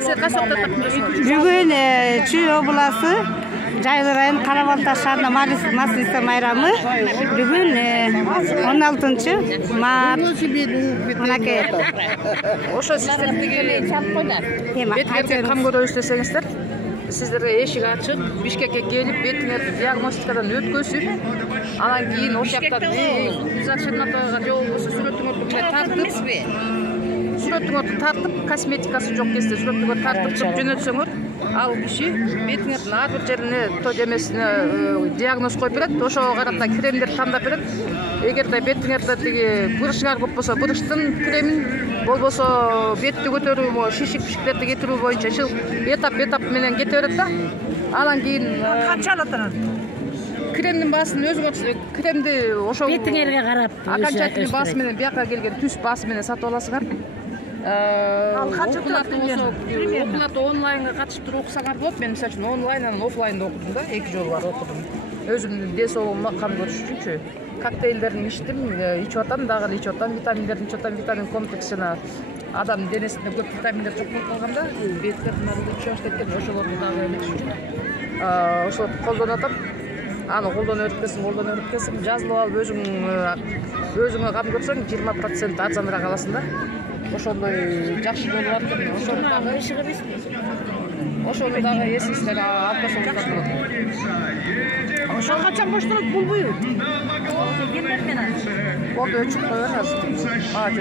Сен кайсы вакытта таптыңыз? Бүгүн Чүй обласы Жайлы район Карабалташ шаарында Масленица майрамы. Бүгүн 16-март. Мынакей. Ошо сиздер бетиңерге кам көрөбүз десеңиздер, сиздерге эшик ачык, Бишкекке келип, бетиңерди диагностикадан өткөзүп, анан кийин ошол жактан зачетнотого же болбосо сүрөтүңөрдү тартып, косметикасы жок кезде сүрөтүңөрдү тартып жөнөтсөңөр, ал киши бетиңердин ар бир жерине то жемесине диагноз коюп берет, ошого карата кремдер тандап берет. Эгерде бетиңерде тиги бурушуңар көп болсо, буруштун кремин, болбосо бетти көтөрүү, шишик-пишиктерди кетирүү боюнча этап менен кете берет да. Анан кийин канча алат анан? Кремдин баасын өзүңөр кремди ошо бетиңерге карап окончательный баасы менен бияка келген түз баасы менен сатып аласыңар. Ал канча турат примерно? Онлайнга катышып туруп окусаңар болот. Мен мисалы үчүн онлайн анан офлайнда окудум да, 2 жолу бар окудум. Өзүмдүн ден соолугума кам көрүш үчүнчү. Коктейлдерин ичтим, ичип атам, дагы ичип атам, витаминдердин ичип атам, витамин комплекс жана адамдын денесинде көп витаминдер жок болуп калганда, беттердин алдында түшүп кеткен, ошолорду дагы элек үчүн ошолорду колдонуп атам. Аны колдонуп өткөзсөң, жазылып алып өзүңө кам көрсөң 20% арзаныраак аласың да. Ошондой жакшы болуп атат. Ошону дагы эсиңиздер алып койсоңуздар болот. Ошол качан коштурат булбуйбу? Болду, өчүп коебуз азыр.